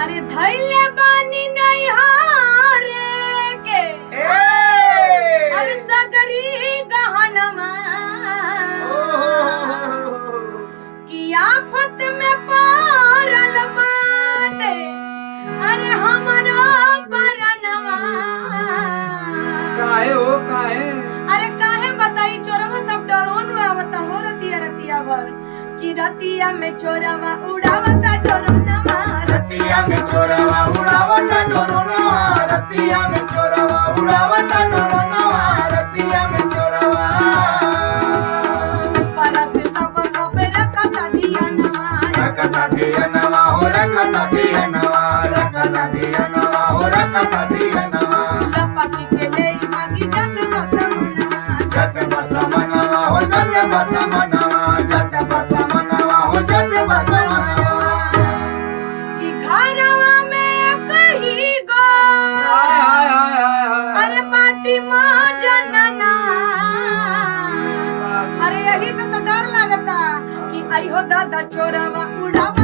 अरे धैले बानी नहीं हारे के अरे सगरी गहनमा कि आफत में पारल बाटे अरे हमारा परनवा काहे हो काहे अरे काहे बताई चोरवा सब डरोन आवता हो रतिया भर कि रतिया में चोरवा उड़ावता डरोनवा रतिया में चोरवा उड़ावता डरोनवा रतिया में चोरवा उड़ावता डरोनवा रतिया में चोरवा परस सब रखता दियनवा रखता दियनवा हो रखता दियनवा रखता दियनवा हो रखता दियनवा लपकी के ले मागी जत बसमनवा हो जत बसमनवा जत बसमनवा हो जत बसमनवा कि घरवा में कहीं गो अरे पाटी माँ जनना अरे यही से तो डर लगता कि आई हो दादा चोरवा उड़ावा